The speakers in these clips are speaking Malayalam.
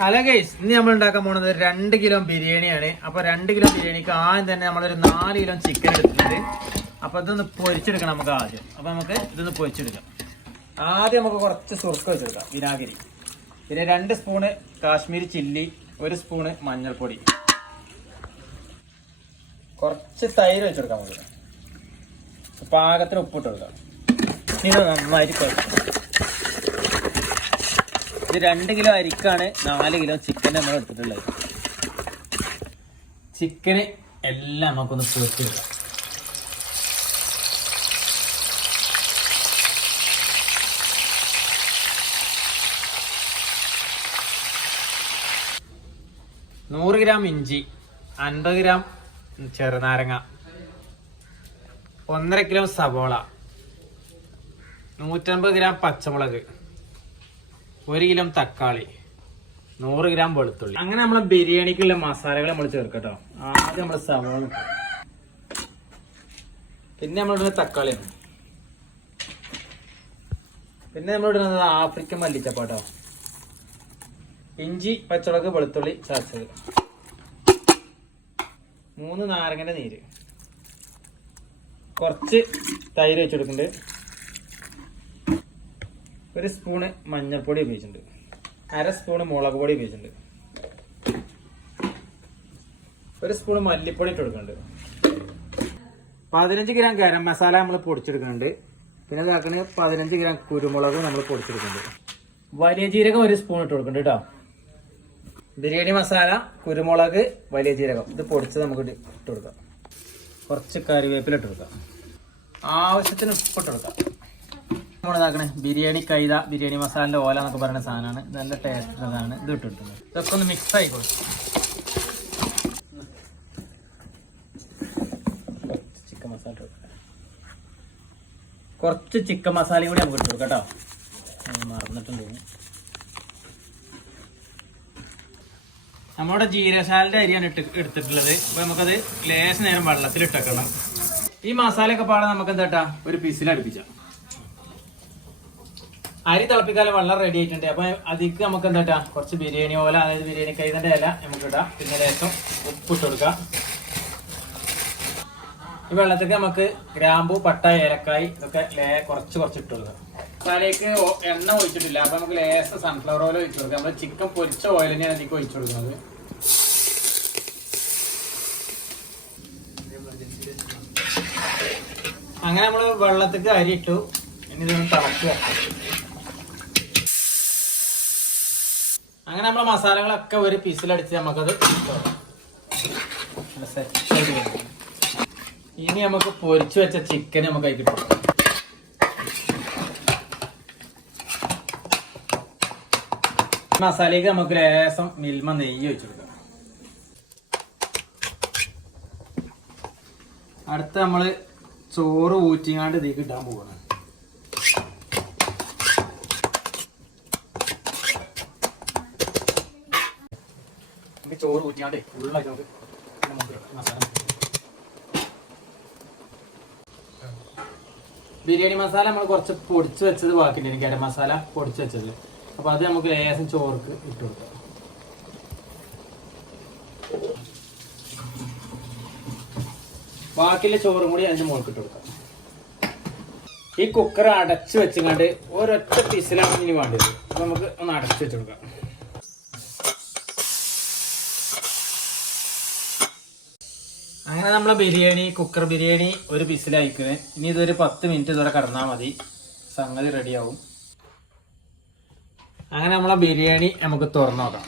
ഹലോ ഗൈസ്, ഇന്ന് നമ്മൾ ഉണ്ടാക്കാൻ പോകുന്നത് 2 കിലോ ബിരിയാണിയാണ്. അപ്പോൾ 2 കിലോ ബിരിയാണിക്ക് ആദ്യം തന്നെ നമ്മളൊരു 4 കിലോ ചിക്കൻ എടുത്തിട്ടുണ്ട്. അപ്പോൾ ഇതൊന്ന് പൊരിച്ചെടുക്കണം നമുക്ക് ആദ്യം. അപ്പോൾ നമുക്ക് ഇതൊന്ന് പൊരിച്ചെടുക്കാം. ആദ്യം നമുക്ക് കുറച്ച് സുർക്ക വെച്ചെടുക്കാം, വിനാഗിരി. പിന്നെ 2 സ്പൂണ് കാശ്മീരി ചില്ലി, 1 സ്പൂണ് മഞ്ഞൾപ്പൊടി, കുറച്ച് തൈര് വെച്ചെടുക്കാം. നമുക്ക് പാകത്തിന് ഉപ്പിട്ട് കൊടുക്കാം. ഇത് നന്നായിട്ട് കുഴപ്പം. ഇത് 2 കിലോ അരിക്കാണ് 4 കിലോ ചിക്കൻ നമ്മൾ എടുത്തിട്ടുള്ളത്. ചിക്കന് എല്ലാം നമുക്കൊന്ന് പൊരിച്ചെടുക്കാം. നൂറ് ഗ്രാം ഇഞ്ചി, 50 ഗ്രാം ചെറുനാരങ്ങ, 1.5 കിലോ സവോള, 150 ഗ്രാം പച്ചമുളക്, 1 കിലോ തക്കാളി, 100 ഗ്രാം വെളുത്തുള്ളി. അങ്ങനെ നമ്മളെ ബിരിയാണിക്കുള്ള മസാലകൾ നമ്മൾ ചേർക്കട്ടോ. ആദ്യം നമ്മൾ സവോള, പിന്നെ നമ്മളിടുന്ന തക്കാളിയാണ്, പിന്നെ നമ്മളിടുന്നത് ആഫ്രിക്കൻ മല്ലിച്ചപ്പാട്ടോ, ഇഞ്ചി, പച്ചമുളക്, വെളുത്തുള്ളി ചതച്ചത്, 3 നാരങ്ങന്റെ നീര്, കുറച്ച് തൈര് വെച്ചെടുക്കുന്നുണ്ട്, 1 സ്പൂണ് മഞ്ഞൾപ്പൊടി ഉപയോഗിച്ചിട്ടുണ്ട്, 1/2 സ്പൂണ് മുളക് പൊടി ഉപയോഗിച്ചിട്ടുണ്ട്, 1 സ്പൂണ് മല്ലിപ്പൊടി ഇട്ട് കൊടുക്കുന്നുണ്ട്, 15 ഗ്രാം ഗരം മസാല നമ്മൾ പൊടിച്ചെടുക്കുന്നുണ്ട്. പിന്നെ ഇതാക്കണ 15 ഗ്രാം കുരുമുളക് നമ്മൾ പൊടിച്ചെടുക്കുന്നുണ്ട്. വലിയ ജീരകം 1 സ്പൂൺ ഇട്ട് കൊടുക്കുന്നുണ്ട് കേട്ടോ. ബിരിയാണി മസാല, കുരുമുളക്, വലിയ ജീരകം ഇത് പൊടിച്ച് നമുക്ക് ഇട്ട് കൊടുക്കാം. കുറച്ച് കറിവേപ്പില ഇട്ട് കൊടുക്കാം. ആവശ്യത്തിന് ഉപ്പിട്ട് കൊടുക്കാം. നമ്മളിതാക്കണേ ബിരിയാണി കൈത, ബിരിയാണി മസാലൻ്റെ ഓല എന്നൊക്കെ പറയുന്ന സാധനമാണ്. നല്ല ടേസ്റ്റ് ഉള്ളതാണ്. ഇത് ഇട്ടിട്ടുണ്ട്. ഇതൊക്കെ ഒന്ന് മിക്സ് ആയി കൊടുക്കും. ചിക്കൻ മസാല ഇട്ട് കൊടുക്കാം. കുറച്ച് ചിക്കൻ മസാലയും കൂടി നമുക്ക് ഇട്ട് കൊടുക്കാം കേട്ടോ. മറന്നിട്ടുണ്ട്. നമ്മുടെ ജീരകശാലയുടെ അരിയാണ് എടുത്തിട്ടുള്ളത്. അപ്പൊ നമുക്കത് ലേശം നേരം വെള്ളത്തിൽ ഇട്ടേക്കണം. ഈ മസാലയൊക്കെ പാടെ നമുക്ക് എന്താ ഒരു പിസിലടുപ്പിച്ചാം. അരി തിളപ്പിക്കാതെ വെള്ളം റെഡി ആയിട്ടുണ്ട്. അപ്പൊ അതിക്ക് നമുക്ക് എന്താ കുറച്ച് ബിരിയാണി ഓല, അതായത് ബിരിയാണി കൈതന്റെ ഇല നമുക്ക് ഇടാം. പിന്നെ ലേശം ഉപ്പിട്ട് കൊടുക്കാം. ഈ വെള്ളത്തേക്ക് നമുക്ക് ഗ്രാമ്പൂ, പട്ട, ഏലക്കായ് ഇതൊക്കെ കുറച്ച് ഇട്ട് കൊടുക്കാം. മസാലയ്ക്ക് എണ്ണ ഒഴിച്ചിട്ടില്ല. അപ്പൊ നമുക്ക് ലേശം സൺഫ്ലവർ ഓയിൽ ഒഴിച്ചു കൊടുക്കാം. നമ്മൾ ചിക്കൻ പൊരിച്ച ഓയിൽ തന്നെയാണ് അതിലേക്ക് ഒഴിച്ചു കൊടുക്കുന്നത്. അങ്ങനെ നമ്മൾ വെള്ളത്തേക്ക് അരി ഇട്ടു. ഇനി ഇതൊന്ന് തിളക്കുക. അങ്ങനെ നമ്മളെ മസാലകളൊക്കെ ഒരു പീസിലടിച്ച് നമുക്കത് ഇനി നമുക്ക് പൊരിച്ചു വെച്ച ചിക്കൻ നമുക്ക് അതിൽ കിട്ടും. മസാലയ്ക്ക് നമുക്ക് ലേശം മിൽമ നെയ്യ് വെച്ചു കൊടുക്കാം. അടുത്ത് നമ്മള് ചോറ് ഊറ്റിങ്ങാണ്ട് ഇതിലേക്ക് ഇടാൻ പോവാണ്. ചോറ് ഊറ്റിങ്ങാണ്ട് ഫുള്ളായിട്ട് നമുക്ക് മസാല, ബിരിയാണി മസാല നമ്മൾ കുറച്ച് പൊടിച്ച് വെച്ചത് ബാക്കിയുണ്ട്. ഗരം മസാല പൊടിച്ച് വെച്ചത്. അപ്പൊ അത് നമുക്ക് ലേശം ചോർക്ക് ഇട്ട് കൊടുക്കാം. ബാക്കിയുള്ള ചോറും കൂടി അതിന്റെ മുകളിൽ ഇട്ട് കൊടുക്കാം. ഈ കുക്കർ അടച്ച് വെച്ചുകൊണ്ട് ഒരൊറ്റ പിസിലാണ് ഇനി വേണ്ടത്. അപ്പൊ നമുക്ക് ഒന്ന് അടച്ച് വെച്ച് കൊടുക്കാം. അങ്ങനെ നമ്മളെ ബിരിയാണി, കുക്കർ ബിരിയാണി ഒരു പിസിലയക്കുന്നത്. ഇനി ഇതൊരു 10 മിനിറ്റ് ഇതുവരെ കടന്നാൽ മതി, സംഗതി റെഡിയാവും. അങ്ങനെ നമ്മളെ ബിരിയാണി നമുക്ക് തുറന്നു നോക്കാം.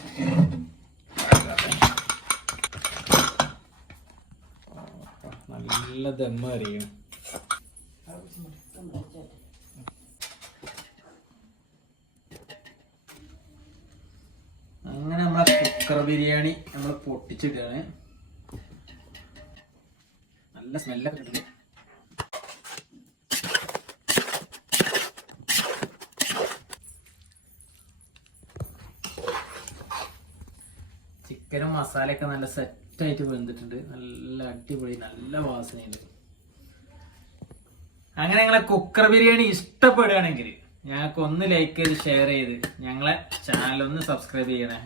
നല്ല ദമ്മ് അറിയും. അങ്ങനെ നമ്മളെ കുക്കർ ബിരിയാണി നമ്മൾ പൊട്ടിച്ചിട്ടാണ്. നല്ല സ്മെല്ലൊക്കെ കിട്ടുന്നു. ചിക്കനും മസാലയൊക്കെ നല്ല സെറ്റായിട്ട് വെന്തിട്ടുണ്ട്. നല്ല അടിപൊളി, നല്ല വാസനയുണ്ട്. അങ്ങനെ ഞങ്ങളെ കുക്കർ ബിരിയാണി ഇഷ്ടപ്പെടുകയാണെങ്കിൽ ഞങ്ങൾക്ക് ഒന്ന് ലൈക്ക് ചെയ്ത് ഷെയർ ചെയ്ത് ഞങ്ങളെ ചാനൽ ഒന്ന് സബ്സ്ക്രൈബ് ചെയ്യണേ.